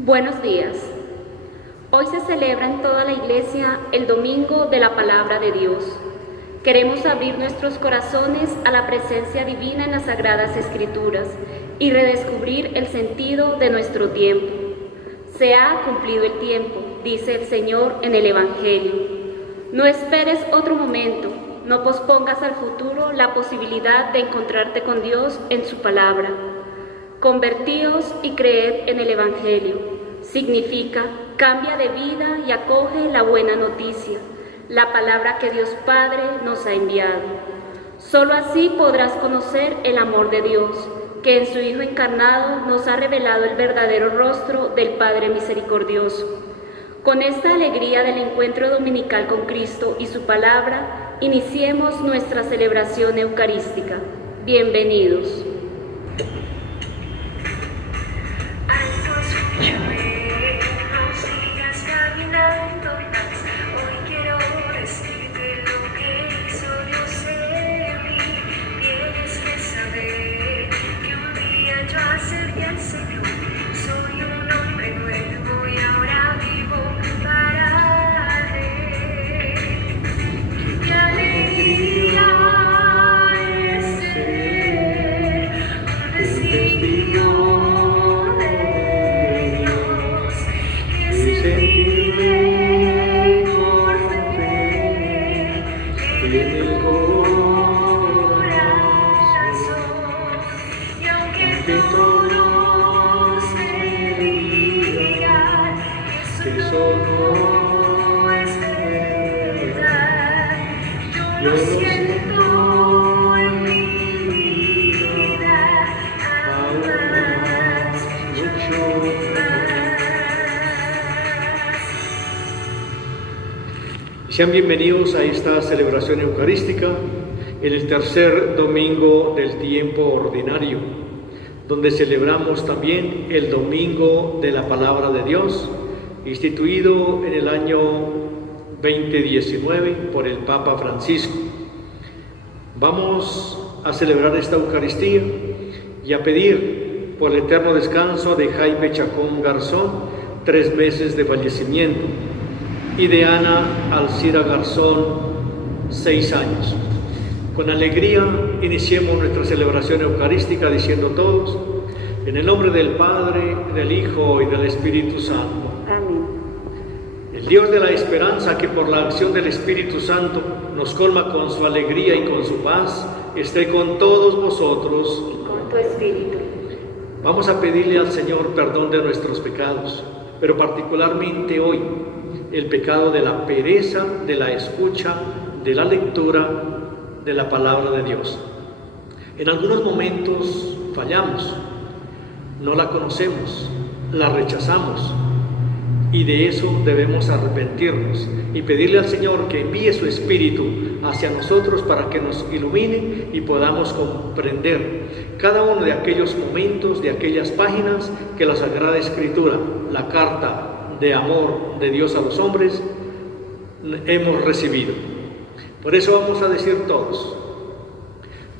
Buenos días. Hoy se celebra en toda la Iglesia el Domingo de la Palabra de Dios. Queremos abrir nuestros corazones a la presencia divina en las Sagradas Escrituras y redescubrir el sentido de nuestro tiempo. Se ha cumplido el tiempo, dice el Señor en el Evangelio. No esperes otro momento, no pospongas al futuro la posibilidad de encontrarte con Dios en su palabra. Convertíos y creed en el Evangelio. Significa, cambia de vida y acoge la buena noticia, la palabra que Dios Padre nos ha enviado. Solo así podrás conocer el amor de Dios, que en su Hijo encarnado nos ha revelado el verdadero rostro del Padre misericordioso. Con esta alegría del encuentro dominical con Cristo y su palabra, iniciemos nuestra celebración eucarística. Bienvenidos. Sean bienvenidos a esta celebración eucarística en el tercer domingo del tiempo ordinario, donde celebramos también el Domingo de la Palabra de Dios, instituido en el año 2019 por el Papa Francisco. Vamos a celebrar esta Eucaristía y a pedir por el eterno descanso de Jaime Chacón Garzón, 3 meses de fallecimiento, y de Ana Alcira Garzón, 6 años. Con alegría iniciemos nuestra celebración eucarística diciendo todos, en el nombre del Padre, del Hijo y del Espíritu Santo. Amén. El Dios de la esperanza, que por la acción del Espíritu Santo nos colma con su alegría y con su paz, esté con todos vosotros. Y con tu espíritu. Vamos a pedirle al Señor perdón de nuestros pecados, pero particularmente hoy, el pecado de la pereza, de la escucha, de la lectura de la palabra de Dios. En algunos momentos fallamos, no la conocemos, la rechazamos, y de eso debemos arrepentirnos y pedirle al Señor que envíe su Espíritu hacia nosotros para que nos ilumine y podamos comprender cada uno de aquellos momentos, de aquellas páginas que la Sagrada Escritura, la carta de amor de Dios a los hombres, hemos recibido. Por eso vamos a decir todos: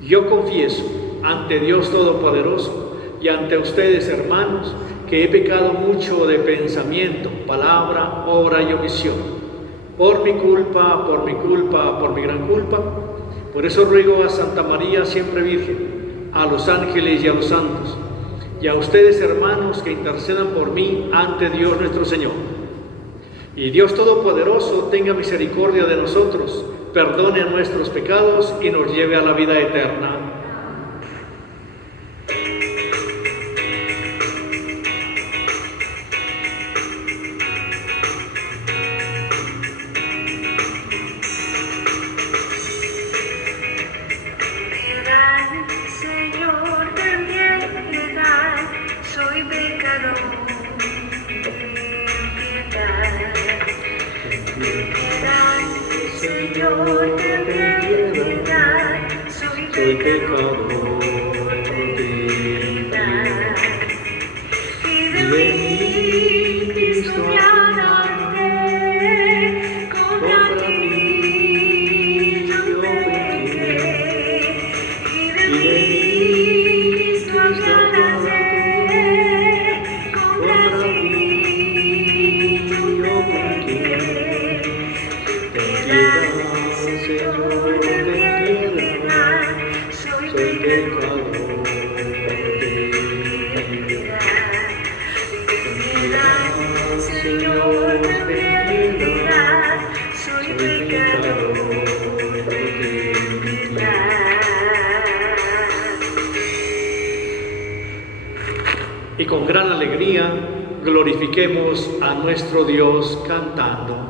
yo confieso ante Dios Todopoderoso y ante ustedes, hermanos, que he pecado mucho de pensamiento, palabra, obra y omisión, por mi culpa, por mi gran culpa. Por eso ruego a Santa María siempre Virgen, a los ángeles y a los santos, y a ustedes, hermanos, que intercedan por mí ante Dios nuestro Señor. Y Dios Todopoderoso tenga misericordia de nosotros, perdone nuestros pecados y nos lleve a la vida eterna. Soy pecador, soy pecador de piedad. Señor, ten piedad, soy pecador de piedad. Y con gran alegría glorifiquemos a nuestro Dios cantando.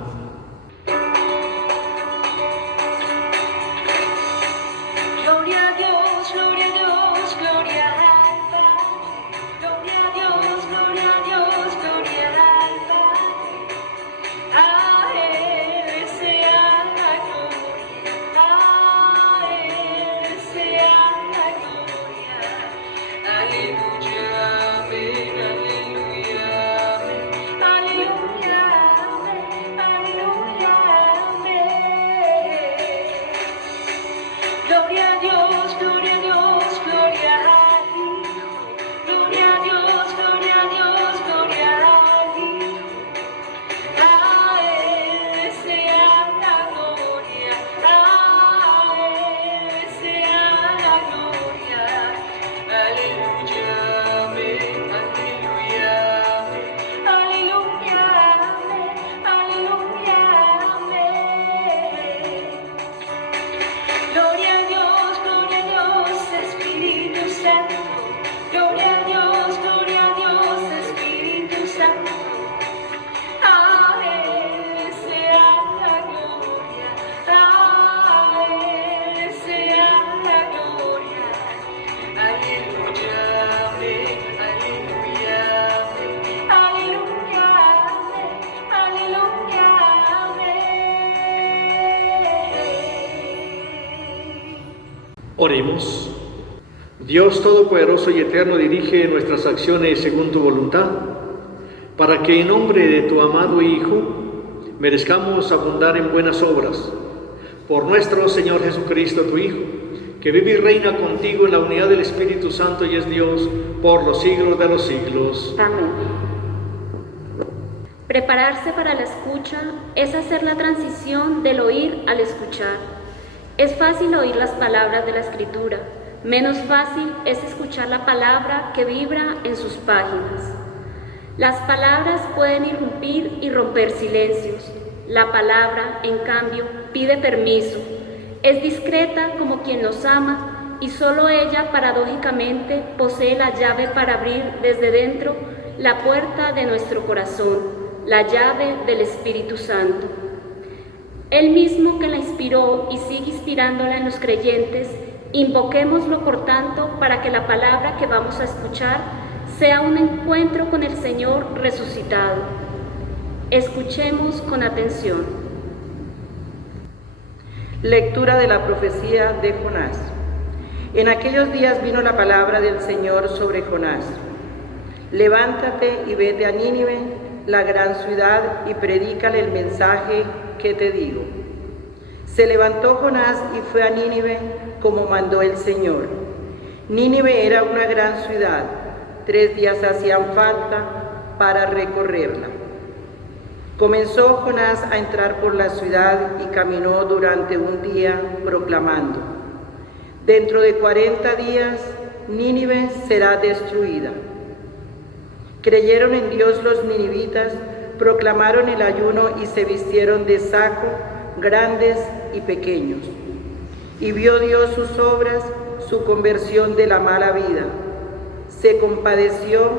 Oremos. Dios Todopoderoso y Eterno, dirige nuestras acciones según tu voluntad, para que en nombre de tu amado Hijo merezcamos abundar en buenas obras. Por nuestro Señor Jesucristo, tu Hijo, que vive y reina contigo en la unidad del Espíritu Santo y es Dios por los siglos de los siglos. Amén. Prepararse para la escucha es hacer la transición del oír al escuchar. Es fácil oír las palabras de la Escritura, menos fácil es escuchar la palabra que vibra en sus páginas. Las palabras pueden irrumpir y romper silencios. La palabra, en cambio, pide permiso. Es discreta como quien nos ama y solo ella, paradójicamente, posee la llave para abrir desde dentro la puerta de nuestro corazón, la llave del Espíritu Santo. Él mismo que la inspiró y sigue inspirándola en los creyentes, invoquémoslo por tanto para que la palabra que vamos a escuchar sea un encuentro con el Señor resucitado. Escuchemos con atención. Lectura de la profecía de Jonás. En aquellos días vino la palabra del Señor sobre Jonás. Levántate y vete a Nínive, la gran ciudad, y predícale el mensaje que te digo. Se levantó Jonás y fue a Nínive como mandó el Señor. Nínive era una gran ciudad, 3 días hacían falta para recorrerla. Comenzó Jonás a entrar por la ciudad y caminó durante un día proclamando: dentro de 40 días Nínive será destruida. Creyeron en Dios los ninivitas, proclamaron el ayuno y se vistieron de saco, grandes y pequeños. Y vio Dios sus obras, su conversión de la mala vida. Se compadeció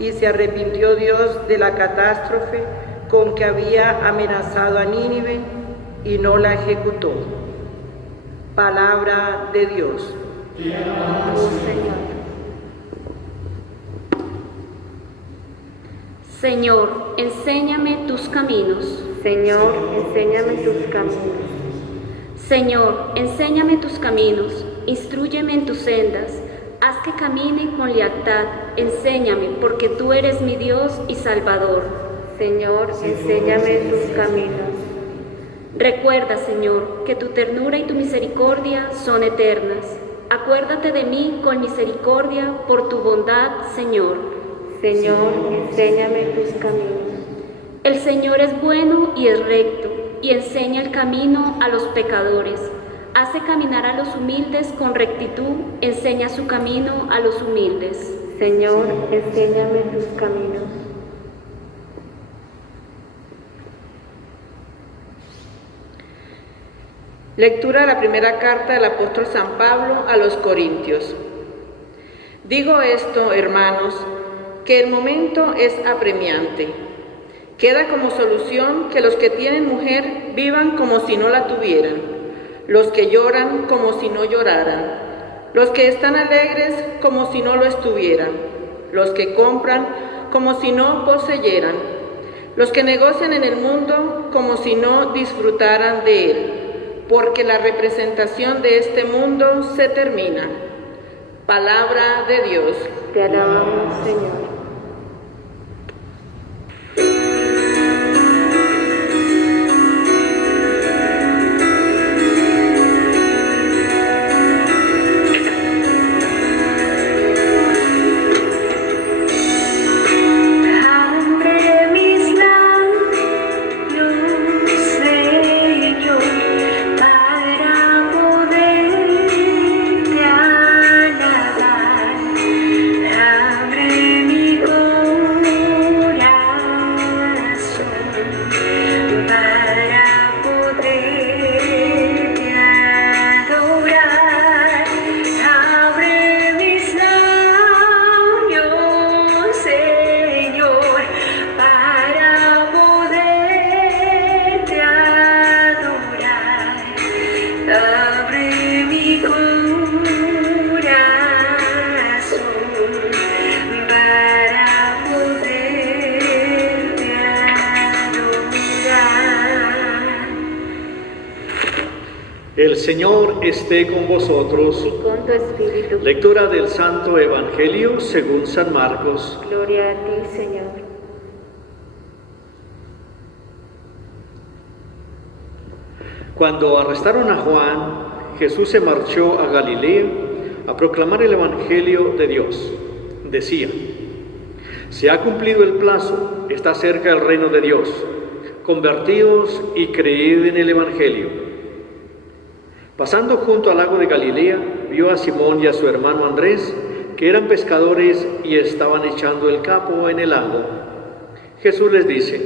y se arrepintió Dios de la catástrofe con que había amenazado a Nínive y no la ejecutó. Palabra de Dios. Te alabamos, Señor. Señor, enséñame tus caminos. Señor, enséñame tus caminos. Señor, enséñame tus caminos, instrúyeme en tus sendas, haz que camine con lealtad, enséñame, porque tú eres mi Dios y Salvador. Señor, enséñame tus caminos. Recuerda, Señor, que tu ternura y tu misericordia son eternas. Acuérdate de mí con misericordia por tu bondad, Señor. Señor, enséñame tus caminos. El Señor es bueno y es recto, y enseña el camino a los pecadores. Hace caminar a los humildes con rectitud, enseña su camino a los humildes. Señor, enséñame tus caminos. Lectura de la primera carta del apóstol San Pablo a los Corintios. Digo esto, hermanos, que el momento es apremiante. Queda como solución que los que tienen mujer vivan como si no la tuvieran, los que lloran como si no lloraran, los que están alegres como si no lo estuvieran, los que compran como si no poseyeran, los que negocian en el mundo como si no disfrutaran de él, porque la representación de este mundo se termina. Palabra de Dios. Te alabamos, Señor. El Señor esté con vosotros. Y con tu espíritu. Lectura del Santo Evangelio según San Marcos. Gloria a ti, Señor. Cuando arrestaron a Juan, Jesús se marchó a Galilea a proclamar el Evangelio de Dios. Decía: se ha cumplido el plazo, está cerca el reino de Dios. Convertíos y creed en el Evangelio. Pasando junto al lago de Galilea, vio a Simón y a su hermano Andrés, que eran pescadores y estaban echando el capo en el lago. Jesús les dice: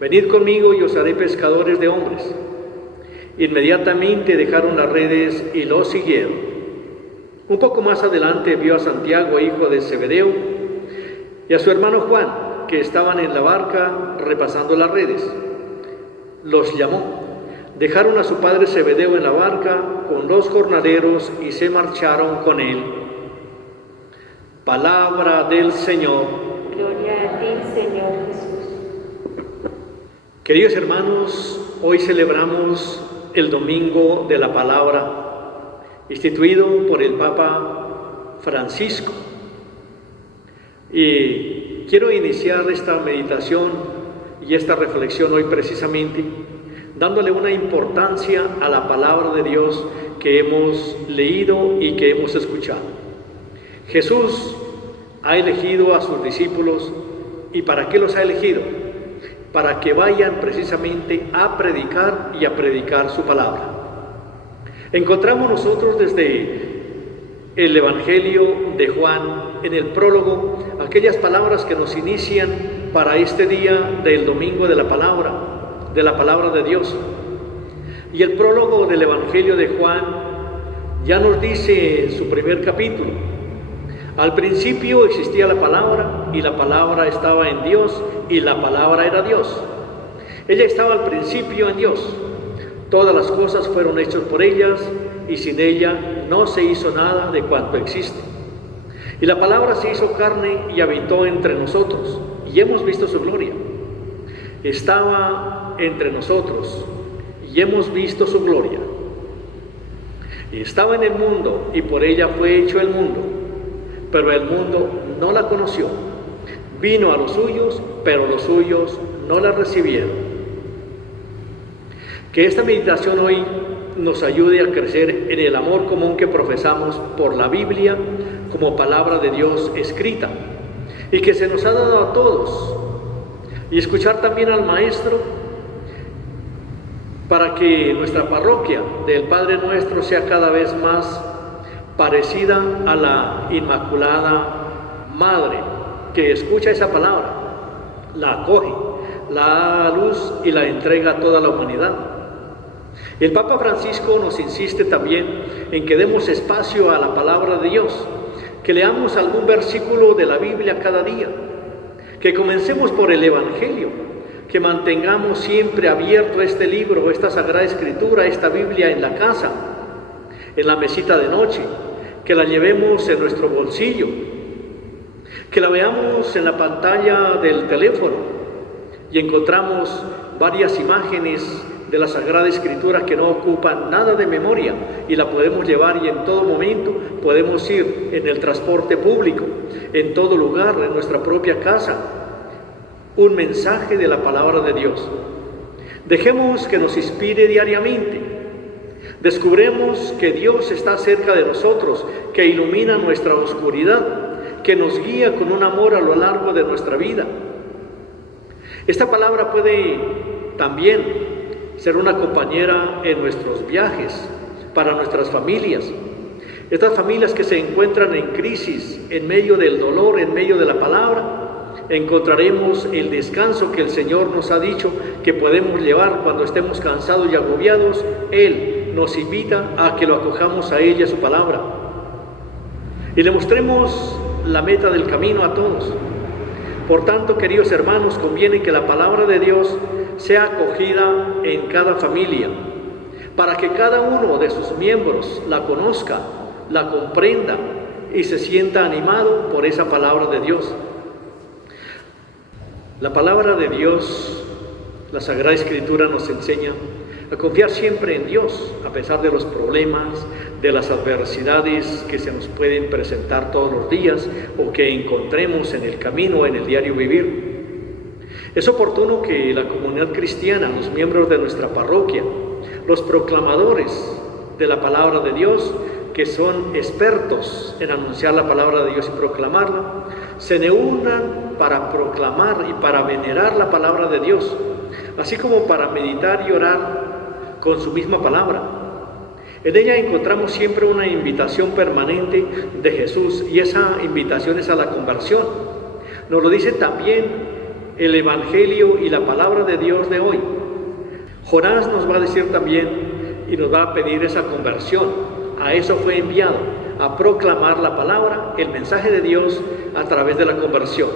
venid conmigo y os haré pescadores de hombres. Inmediatamente dejaron las redes y lo siguieron. Un poco más adelante vio a Santiago, hijo de Zebedeo, y a su hermano Juan, que estaban en la barca repasando las redes. Los llamó. Dejaron a su padre Zebedeo en la barca con 2 jornaleros y se marcharon con él. Palabra del Señor. Gloria a ti, Señor Jesús. Queridos hermanos, hoy celebramos el Domingo de la Palabra, instituido por el Papa Francisco. Y quiero iniciar esta meditación y esta reflexión hoy precisamente dándole una importancia a la palabra de Dios que hemos leído y que hemos escuchado. Jesús ha elegido a sus discípulos. ¿Y para qué los ha elegido? Para que vayan precisamente a predicar y a predicar su palabra. Encontramos nosotros desde el Evangelio de Juan, en el prólogo, aquellas palabras que nos inician para este día del Domingo de la Palabra de Dios. Y el prólogo del Evangelio de Juan ya nos dice en su primer capítulo: al principio existía la palabra, y la palabra estaba en Dios, y la palabra era Dios. Ella estaba al principio en Dios. Todas las cosas fueron hechas por ellas, y sin ella no se hizo nada de cuanto existe. Y la palabra se hizo carne y habitó entre nosotros, y hemos visto su gloria. Estaba entre nosotros y hemos visto su gloria. Y estaba en el mundo y por ella fue hecho el mundo, pero el mundo no la conoció. Vino a los suyos, pero los suyos no la recibieron. Que esta meditación hoy nos ayude a crecer en el amor común que profesamos por la Biblia como palabra de Dios escrita, y que se nos ha dado a todos, y escuchar también al Maestro para que nuestra parroquia del Padre Nuestro sea cada vez más parecida a la Inmaculada Madre, que escucha esa palabra, la acoge, la da a luz y la entrega a toda la humanidad. El Papa Francisco nos insiste también en que demos espacio a la palabra de Dios, que leamos algún versículo de la Biblia cada día, que comencemos por el Evangelio, que mantengamos siempre abierto este libro, esta Sagrada Escritura, esta Biblia en la casa, en la mesita de noche, que la llevemos en nuestro bolsillo, que la veamos en la pantalla del teléfono y encontramos varias imágenes de la Sagrada Escritura que no ocupan nada de memoria y la podemos llevar, y en todo momento podemos ir en el transporte público, en todo lugar, en nuestra propia casa, un mensaje de la palabra de Dios. Dejemos que nos inspire diariamente. Descubremos que Dios está cerca de nosotros, que ilumina nuestra oscuridad, que nos guía con un amor a lo largo de nuestra vida. Esta palabra puede también ser una compañera en nuestros viajes, para nuestras familias. Estas familias que se encuentran en crisis, en medio del dolor, en medio de la palabra, encontraremos el descanso que el Señor nos ha dicho que podemos llevar cuando estemos cansados y agobiados. Él nos invita a que lo acojamos a ella, su palabra, y le mostremos la meta del camino a todos. Por tanto, queridos hermanos, conviene que la palabra de Dios sea acogida en cada familia, para que cada uno de sus miembros la conozca, la comprenda y se sienta animado por esa palabra de Dios. La palabra de Dios, la Sagrada Escritura, nos enseña a confiar siempre en Dios, a pesar de los problemas, de las adversidades que se nos pueden presentar todos los días o que encontremos en el camino, en el diario vivir. Es oportuno que la comunidad cristiana, los miembros de nuestra parroquia, los proclamadores de la palabra de Dios, que son expertos en anunciar la palabra de Dios y proclamarla, se reúnan para proclamar y para venerar la palabra de Dios, así como para meditar y orar con su misma palabra. En ella encontramos siempre una invitación permanente de Jesús, y esa invitación es a la conversión. Nos lo dice también el Evangelio y la palabra de Dios de hoy. Jonás nos va a decir también y nos va a pedir esa conversión. A eso fue enviado, a proclamar la palabra, el mensaje de Dios a través de la conversión.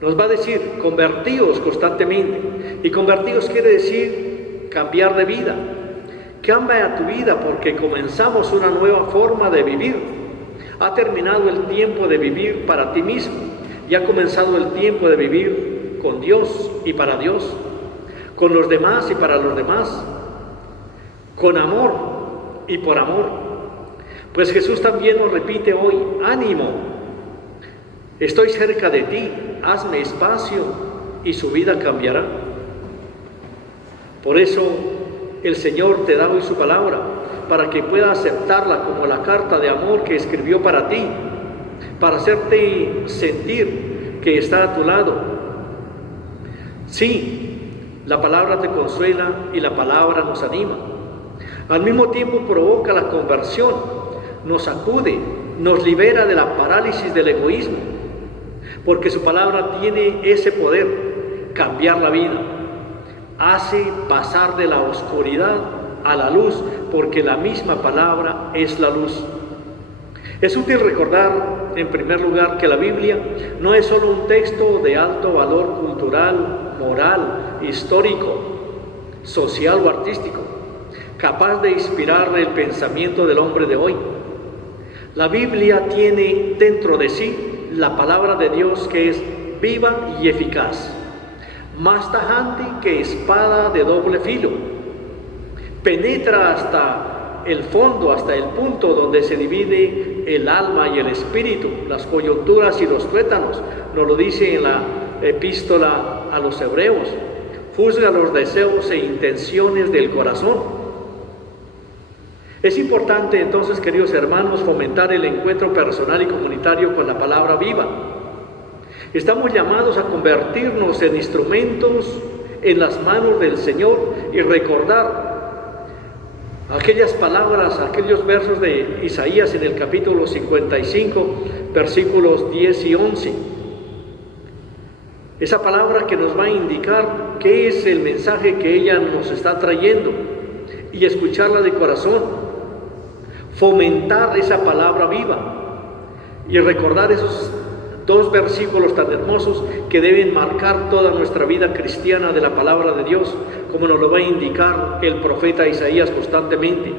Nos va a decir, convertíos constantemente. Y convertíos quiere decir cambiar de vida. Cambia tu vida, porque comenzamos una nueva forma de vivir. Ha terminado el tiempo de vivir para ti mismo y ha comenzado el tiempo de vivir con Dios y para Dios, con los demás y para los demás, con amor y por amor. Pues Jesús también nos repite hoy, ánimo, estoy cerca de ti, hazme espacio y su vida cambiará. Por eso el Señor te da hoy su palabra, para que puedas aceptarla como la carta de amor que escribió para ti, para hacerte sentir que está a tu lado. Sí, la palabra te consuela y la palabra nos anima. Al mismo tiempo provoca la conversión, nos sacude, nos libera de la parálisis del egoísmo, porque su palabra tiene ese poder, cambiar la vida. Hace pasar de la oscuridad a la luz, porque la misma palabra es la luz. Es útil recordar, en primer lugar, que la Biblia no es solo un texto de alto valor cultural, moral, histórico, social o artístico, capaz de inspirar el pensamiento del hombre de hoy. La Biblia tiene dentro de sí la palabra de Dios, que es viva y eficaz, más tajante que espada de doble filo, penetra hasta el fondo, hasta el punto donde se divide el alma y el espíritu, las coyunturas y los tuétanos. Nos lo dice en la epístola a los Hebreos. Juzga los deseos e intenciones del corazón. Es importante entonces, queridos hermanos, fomentar el encuentro personal y comunitario con la palabra viva. Estamos llamados a convertirnos en instrumentos en las manos del Señor y recordar aquellas palabras, aquellos versos de Isaías en el capítulo 55, versículos 10 y 11. Esa palabra que nos va a indicar qué es el mensaje que ella nos está trayendo y escucharla de corazón, fomentar esa palabra viva y recordar esos dos versículos tan hermosos que deben marcar toda nuestra vida cristiana de la palabra de Dios, como nos lo va a indicar el profeta Isaías constantemente.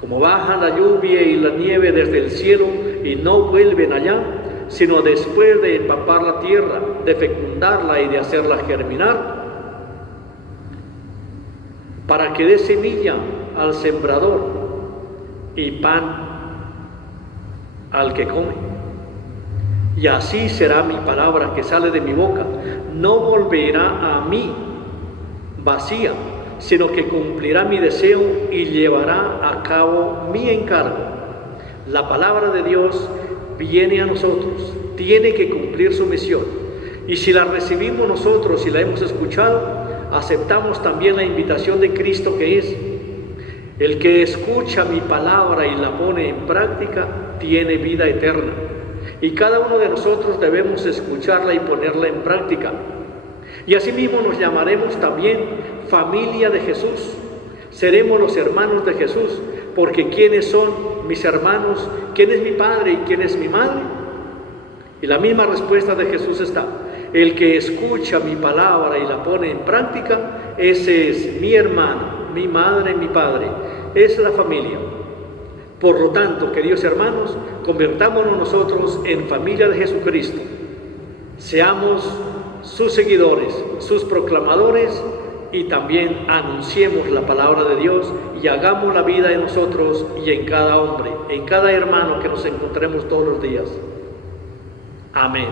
Como baja la lluvia y la nieve desde el cielo y no vuelven allá, sino después de empapar la tierra, de fecundarla y de hacerla germinar, para que dé semilla al sembrador y pan al que come. Y así será mi palabra que sale de mi boca, no volverá a mí vacía, sino que cumplirá mi deseo y llevará a cabo mi encargo. La palabra de Dios viene a nosotros, tiene que cumplir su misión. Y si la recibimos nosotros y la hemos escuchado, aceptamos también la invitación de Cristo, que es: el que escucha mi palabra y la pone en práctica, tiene vida eterna. Y cada uno de nosotros debemos escucharla y ponerla en práctica. Y asimismo nos llamaremos también familia de Jesús. Seremos los hermanos de Jesús, porque ¿quiénes son mis hermanos? ¿Quién es mi padre y quién es mi madre? Y la misma respuesta de Jesús está: el que escucha mi palabra y la pone en práctica, ese es mi hermano, mi madre, mi padre. Es la familia. Por lo tanto, queridos hermanos, convertámonos nosotros en familia de Jesucristo. Seamos sus seguidores, sus proclamadores, y también anunciemos la palabra de Dios y hagamos la vida en nosotros y en cada hombre, en cada hermano que nos encontremos todos los días. Amén.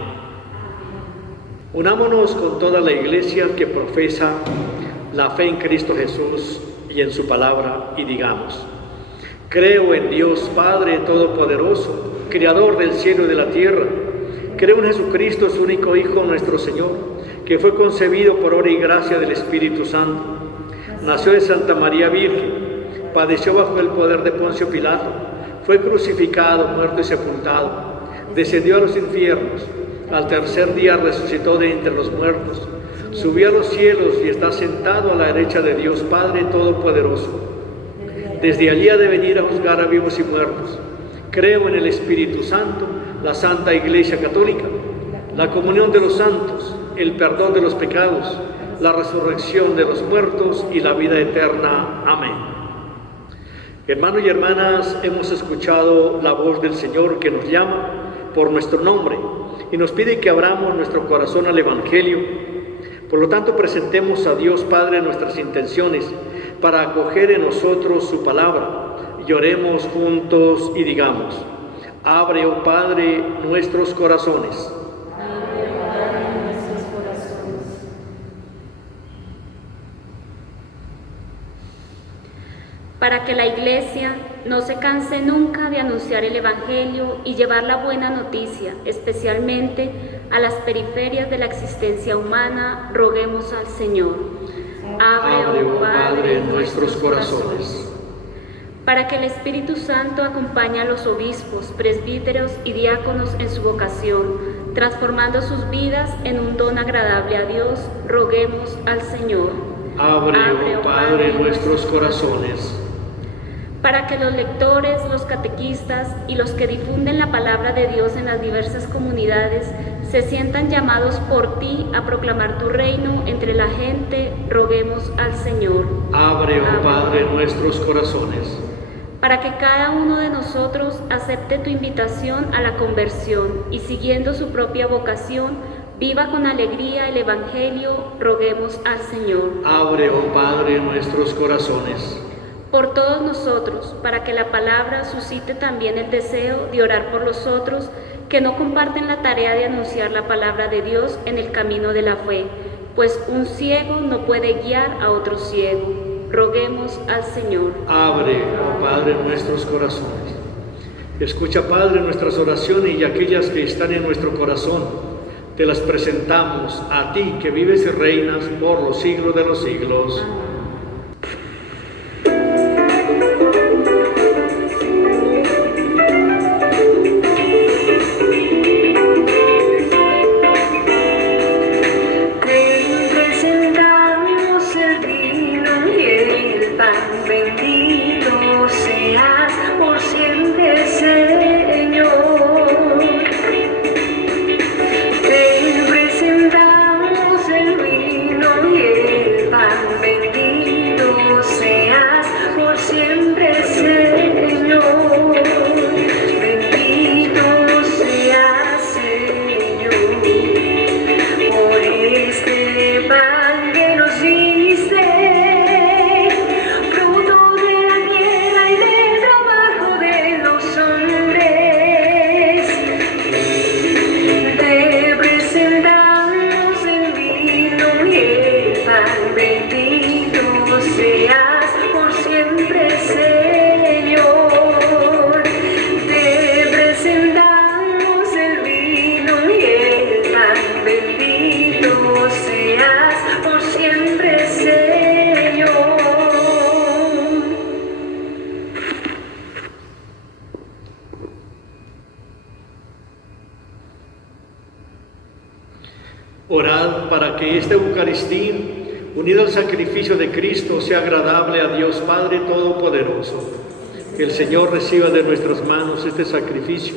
Unámonos con toda la iglesia que profesa la fe en Cristo Jesús y en su palabra, y digamos: creo en Dios Padre Todopoderoso, Creador del cielo y de la tierra. Creo en Jesucristo, su único Hijo, nuestro Señor, que fue concebido por obra y gracia del Espíritu Santo. Nació de Santa María Virgen, padeció bajo el poder de Poncio Pilato, fue crucificado, muerto y sepultado, descendió a los infiernos, al tercer día resucitó de entre los muertos, subió a los cielos y está sentado a la derecha de Dios Padre Todopoderoso. Desde allí ha de venir a juzgar a vivos y muertos. Creo en el Espíritu Santo, la Santa Iglesia Católica, la comunión de los santos, el perdón de los pecados, la resurrección de los muertos y la vida eterna. Amén. Hermanos y hermanas, hemos escuchado la voz del Señor que nos llama por nuestro nombre y nos pide que abramos nuestro corazón al Evangelio. Por lo tanto, presentemos a Dios Padre nuestras intenciones para acoger en nosotros su palabra, y oremos juntos y digamos: abre, oh Padre, nuestros corazones. Abre, oh Padre, nuestros corazones. Para que la Iglesia no se canse nunca de anunciar el Evangelio y llevar la buena noticia, especialmente a las periferias de la existencia humana, roguemos al Señor. Abre, oh Padre, nuestros corazones. Para que el Espíritu Santo acompañe a los obispos, presbíteros y diáconos en su vocación, transformando sus vidas en un don agradable a Dios, roguemos al Señor. Abre, oh Padre, nuestros corazones. Para que los lectores, los catequistas y los que difunden la palabra de Dios en las diversas comunidades se sientan llamados por ti a proclamar tu reino entre la gente, roguemos al Señor. Abre, oh Padre, nuestros corazones. Para que cada uno de nosotros acepte tu invitación a la conversión y, siguiendo su propia vocación, viva con alegría el Evangelio, roguemos al Señor. Abre, oh Padre, nuestros corazones. Por todos nosotros, para que la palabra suscite también el deseo de orar por los otros que no comparten la tarea de anunciar la palabra de Dios en el camino de la fe, pues un ciego no puede guiar a otro ciego. Roguemos al Señor. Abre, oh Padre, nuestros corazones. Escucha, Padre, nuestras oraciones y aquellas que están en nuestro corazón, te las presentamos a ti que vives y reinas por los siglos de los siglos. Orad para que esta Eucaristía, unida al sacrificio de Cristo, sea agradable a Dios Padre Todopoderoso. Que el Señor reciba de nuestras manos este sacrificio,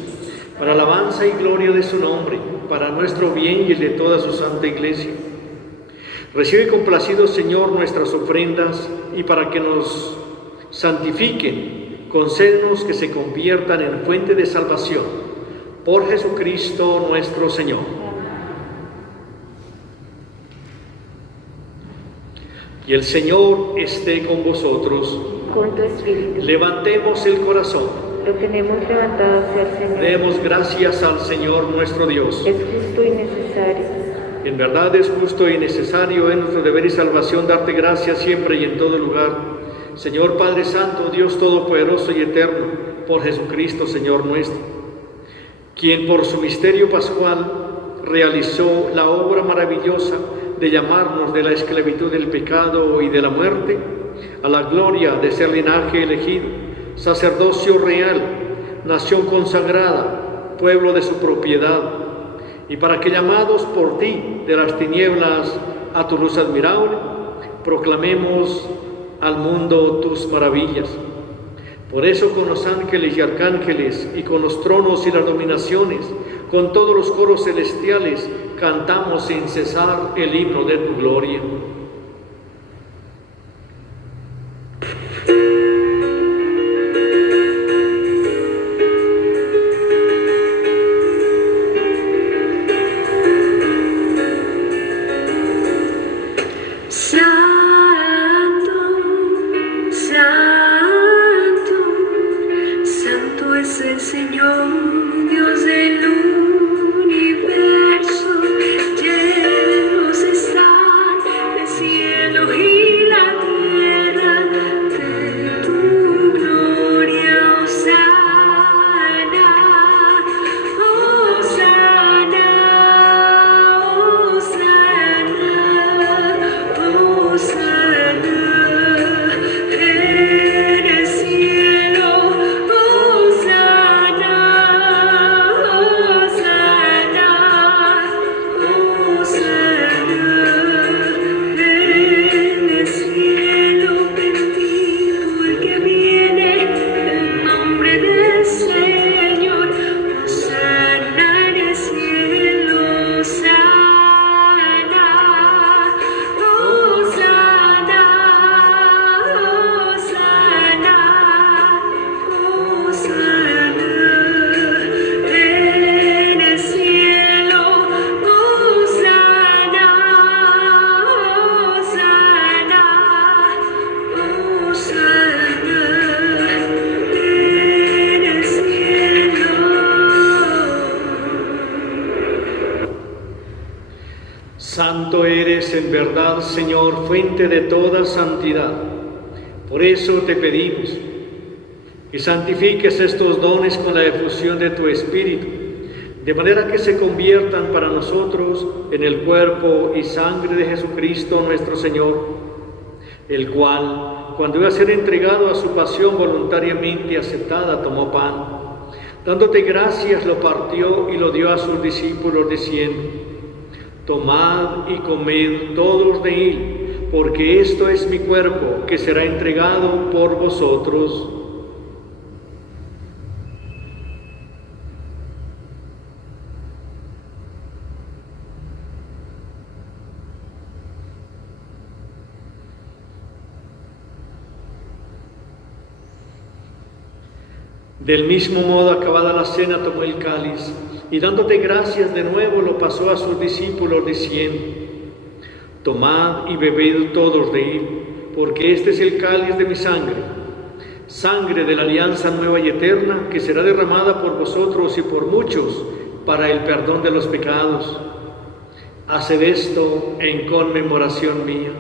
para alabanza y gloria de su nombre, para nuestro bien y el de toda su santa Iglesia. Recibe complacido, Señor, nuestras ofrendas, y para que nos santifiquen, concédenos que se conviertan en fuente de salvación. Por Jesucristo nuestro Señor. Y el Señor esté con vosotros. Con tu espíritu. Levantemos el corazón. Lo tenemos levantado hacia el Señor. Demos gracias al Señor nuestro Dios. Es justo y necesario. En verdad es justo y necesario, es nuestro deber y salvación darte gracias siempre y en todo lugar. Señor Padre Santo, Dios Todopoderoso y Eterno, por Jesucristo, Señor nuestro, quien por su misterio pascual realizó la obra maravillosa de llamarnos de la esclavitud del pecado y de la muerte a la gloria de ser linaje elegido, sacerdocio real, nación consagrada, pueblo de su propiedad, y para que llamados por ti de las tinieblas a tu luz admirable, proclamemos al mundo tus maravillas. Por eso con los ángeles y arcángeles y con los tronos y las dominaciones, con todos los coros celestiales, cantamos sin cesar el himno de tu gloria. Santo eres en verdad, Señor, fuente de toda santidad. Por eso te pedimos que santifiques estos dones con la efusión de tu Espíritu, de manera que se conviertan para nosotros en el cuerpo y sangre de Jesucristo nuestro Señor, el cual, cuando iba a ser entregado a su pasión voluntariamente aceptada, tomó pan. Dándote gracias, lo partió y lo dio a sus discípulos, diciendo: tomad y comed todos de él, porque esto es mi cuerpo, que será entregado por vosotros. Del mismo modo, acabada la cena, tomó el cáliz y dándote gracias de nuevo lo pasó a sus discípulos, diciendo: tomad y bebed todos de él, porque este es el cáliz de mi sangre, sangre de la alianza nueva y eterna, que será derramada por vosotros y por muchos para el perdón de los pecados. Haced esto en conmemoración mía.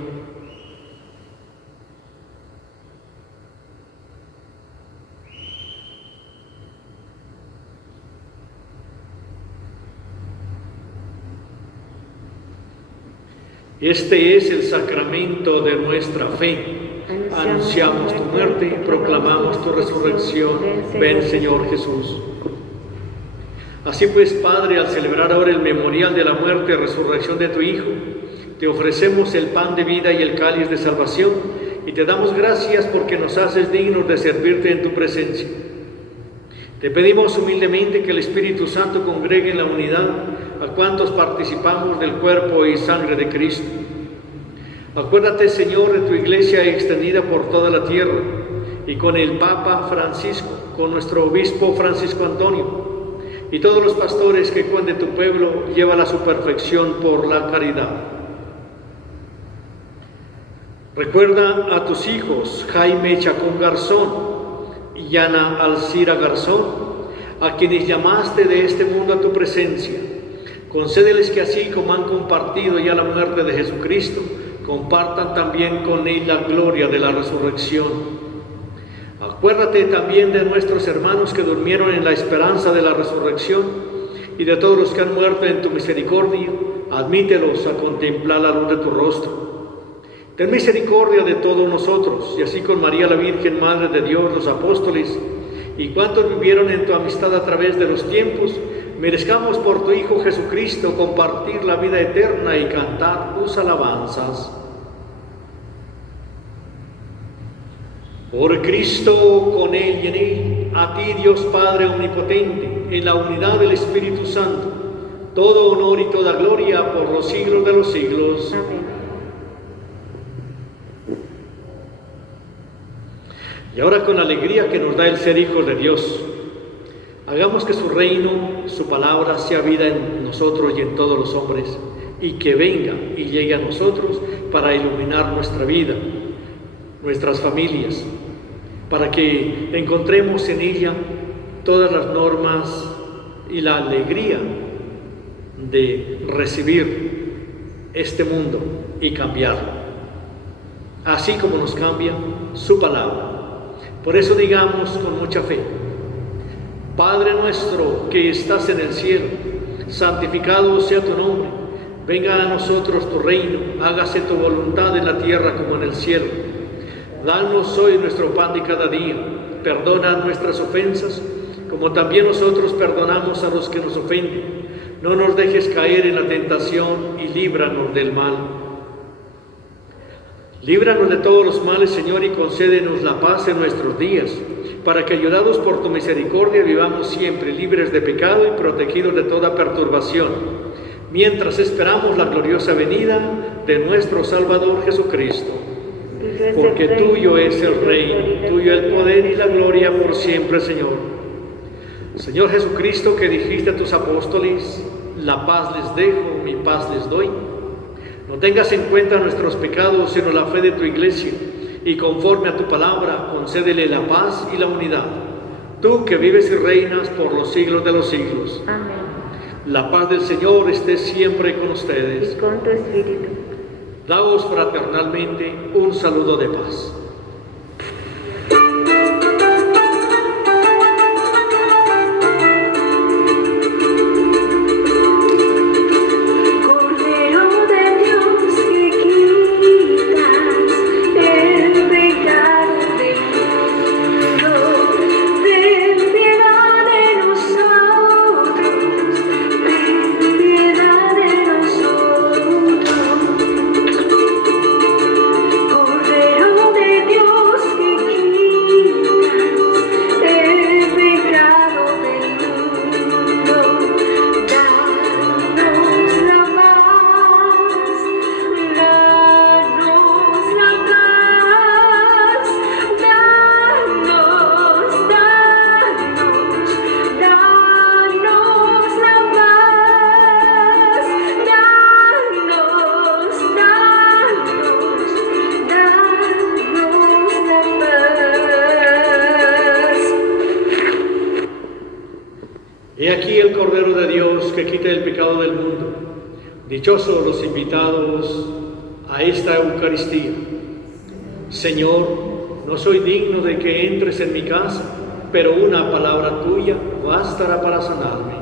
Este es el sacramento de nuestra fe. Anunciamos tu muerte y proclamamos tu resurrección. Ven, Señor Jesús. Así pues, Padre, al celebrar ahora el memorial de la muerte y resurrección de tu Hijo, te ofrecemos el pan de vida y el cáliz de salvación, y te damos gracias porque nos haces dignos de servirte en tu presencia. Te pedimos humildemente que el Espíritu Santo congregue en la unidad a cuantos participamos del cuerpo y sangre de Cristo. Acuérdate, Señor, de tu iglesia extendida por toda la tierra, y con el Papa Francisco, con nuestro obispo Francisco Antonio, y todos los pastores que cuiden de tu pueblo, llévala a su perfección por la caridad. Recuerda a tus hijos Jaime Chacón Garzón y Ana Alcira Garzón, a quienes llamaste de este mundo a tu presencia. Concédeles que así como han compartido ya la muerte de Jesucristo, compartan también con él la gloria de la resurrección. Acuérdate también de nuestros hermanos que durmieron en la esperanza de la resurrección y de todos los que han muerto en tu misericordia. Admítelos a contemplar la luz de tu rostro. Ten misericordia de todos nosotros, y así con María la Virgen, Madre de Dios, los apóstoles, y cuantos vivieron en tu amistad a través de los tiempos, merezcamos por tu Hijo Jesucristo compartir la vida eterna y cantar tus alabanzas. Por Cristo, con Él y en Él, a ti, Dios Padre Omnipotente, en la unidad del Espíritu Santo, todo honor y toda gloria por los siglos de los siglos. Amén. Y ahora, con la alegría que nos da el ser hijos de Dios, hagamos que su reino, su palabra, sea vida en nosotros y en todos los hombres, y que venga y llegue a nosotros para iluminar nuestra vida, nuestras familias, para que encontremos en ella todas las normas y la alegría de recibir este mundo y cambiarlo, así como nos cambia su palabra. Por eso digamos con mucha fe: Padre nuestro que estás en el cielo, santificado sea tu nombre. Venga a nosotros tu reino, hágase tu voluntad en la tierra como en el cielo. Danos hoy nuestro pan de cada día. Perdona nuestras ofensas, como también nosotros perdonamos a los que nos ofenden. No nos dejes caer en la tentación y líbranos del mal. Líbranos de todos los males, Señor, y concédenos la paz en nuestros días, para que, ayudados por tu misericordia, vivamos siempre libres de pecado y protegidos de toda perturbación, mientras esperamos la gloriosa venida de nuestro Salvador Jesucristo. Porque tuyo es el reino, tuyo el poder y la gloria por siempre, Señor. Señor Jesucristo, que dijiste a tus apóstoles: la paz les dejo, mi paz les doy. No tengas en cuenta nuestros pecados, sino la fe de tu iglesia, y conforme a tu palabra, concédele la paz y la unidad. Tú que vives y reinas por los siglos de los siglos. Amén. La paz del Señor esté siempre con ustedes. Y con tu espíritu. Daos fraternalmente un saludo de paz. He aquí el Cordero de Dios que quita el pecado del mundo. Dichosos los invitados a esta Eucaristía. Señor, no soy digno de que entres en mi casa, pero una palabra tuya bastará para sanarme.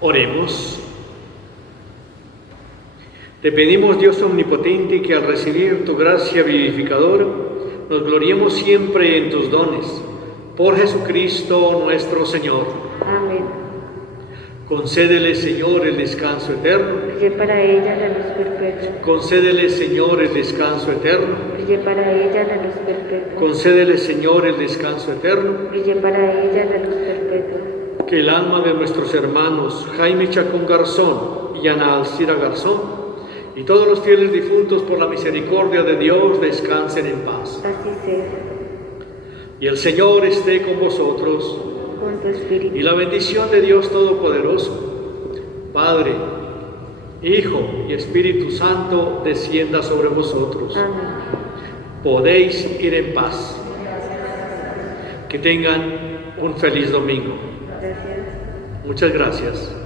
Oremos. Te pedimos, Dios omnipotente, que al recibir tu gracia vivificadora, nos gloriemos siempre en tus dones. Por Jesucristo nuestro Señor. Amén. Concédele, Señor, el descanso eterno. Brille para ella la luz perpetua. Concédele, Señor, el descanso eterno. Brille para ella la luz perpetua. Concédele, Señor, el descanso eterno. Brille para ella la luz perpetua. Que el alma de nuestros hermanos Jaime Chacón Garzón y Ana Alcira Garzón y todos los fieles difuntos por la misericordia de Dios descansen en paz. Así sea. Y el Señor esté con vosotros. Con tu espíritu. Y la bendición de Dios Todopoderoso, Padre, Hijo y Espíritu Santo, descienda sobre vosotros. Amén. Podéis ir en paz. Que tengan un feliz domingo. Gracias. Muchas gracias.